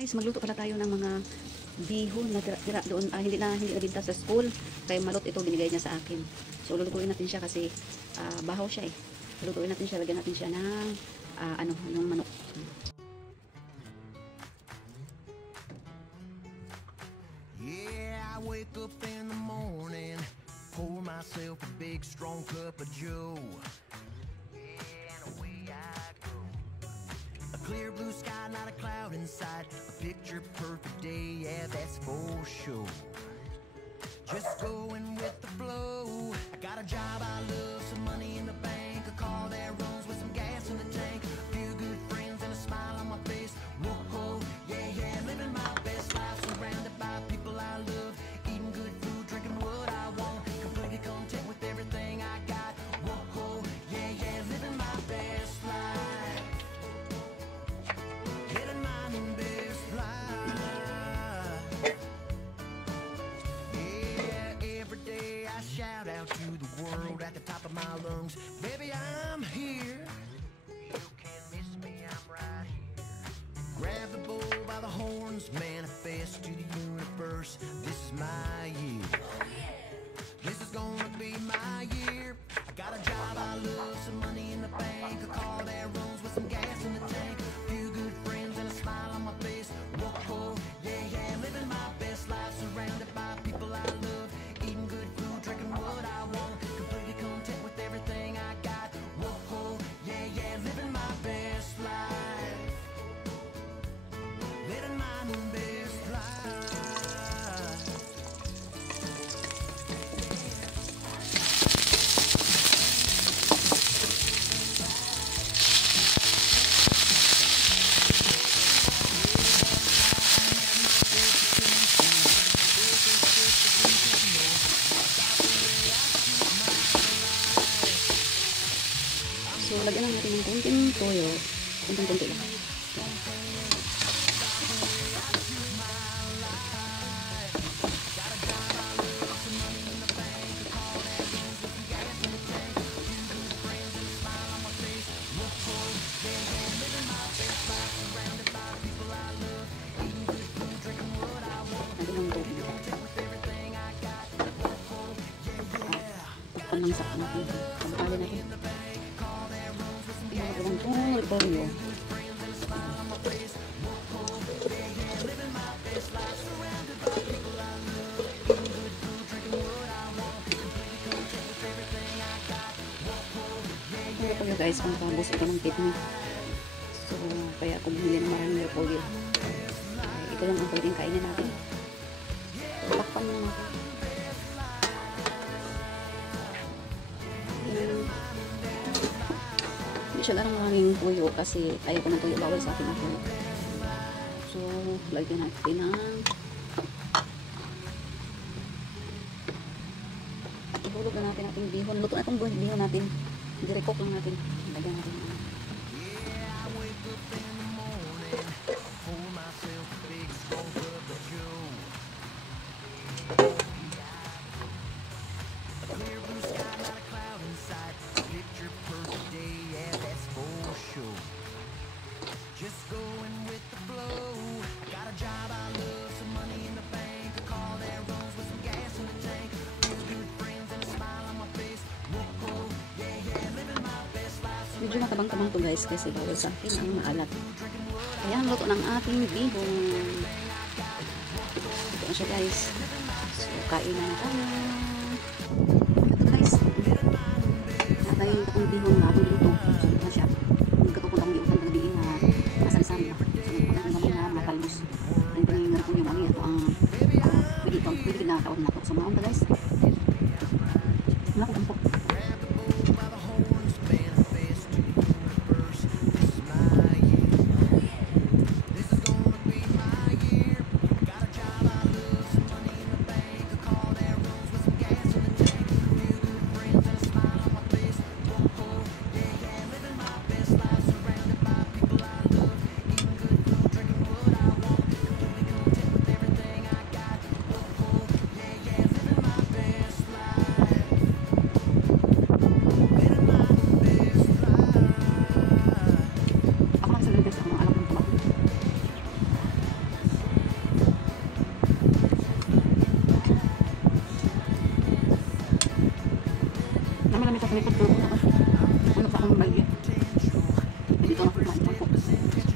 Guys, magluto pala tayo ng mga bihon na tira doon. Hindi na binta sa school. Kaya malot ito, binigay niya sa akin. So, lulutuin natin siya kasi bahaw siya eh. Lulutuin natin siya, lagyan natin siya ng yung manok. Yeah, I wake up in the morning, pour myself a big strong cup of Joe. Clear blue sky, not a cloud in sight. A picture perfect day, yeah, that's for sure. Just going with the flow. I got a job I love, some money in the bank, a car that runs with some gas in the tank, a few good friends and a smile on my face. Whoa, yeah, yeah, living my best life, surrounded by people I love, eating good food, drinking what I want, completely content with everything I got. Whoa, yeah, yeah, living my best life. Shout out to the world at the top of my lungs. Baby, I'm here. You can't miss me, I'm right here. Grab the bull by the horns, manifest to the universe. This is my year. This is gonna be my year. I got a job I love, some money in the bank, a car that runs with some gas in the tank, a few good friends and a smile on my face. Whoa, yeah, yeah, living my best life, surrounded by people I love, eating good food, drinking what I want, completely content with everything I got. Whoa, yeah, yeah, living my best life, living my best life. So, lagyan lang natin ng konting toyo. Konting-konti lang. Lagyan ng tubig. Takpan lang sa natin. Sampalin natin. Lagyan ng toyo. Repolyo guys, kung tabos ito ng kidney. So, kaya ako bumili ng maraming repolyo. Ito lang ang pwedeng kainin natin. Takpan lang natin. Hindi siya lang maraming tuyo kasi ayaw ko ng tuyo, bawal sa akin ang tuyo. So, lagyan natin ng ihulog na natin ating bihon. Luto na itong bihon natin. Direkok lang natin. Lagyan natin ng Just going with the flow. Got a job I love, some money in the bank, a car that runs with some gas in the tank, few good friends and a smile on my face. Whoa, yeah, yeah, living my best life. medyo matabang-tabang to guys kasi bawal sa akin ang maalat. Kaya ang luto ng ating bihon. Ito na siya guys. So, kain na tayo. Ito guys. Natay yung takong bihon na ating luto. So, ito na siya. Magkatupon akong liutan ng gabiin na nasalisan na. So, nagpunta ng gabi na makalus. Ito na yung narapon yung mami. Ito ang pwede na tawag na ito. So, maon ka guys. Nakatampok. Sa likod ko na. Ano sa akong baby. Dito na kumain ako.